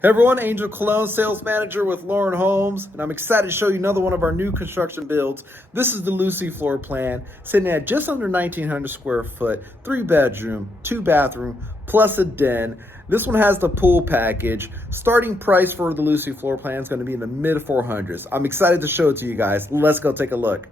Hey everyone, Angel Cologne, sales manager with Lauren Homes, and I'm excited to show you another one of our new construction builds. This is the Lucy floor plan, sitting at just under 1,900 square foot, 3-bedroom, 2-bathroom, plus a den. This one has the pool package. Starting price for the Lucy floor plan is going to be in the mid 400s. I'm excited to show it to you guys. Let's go take a look.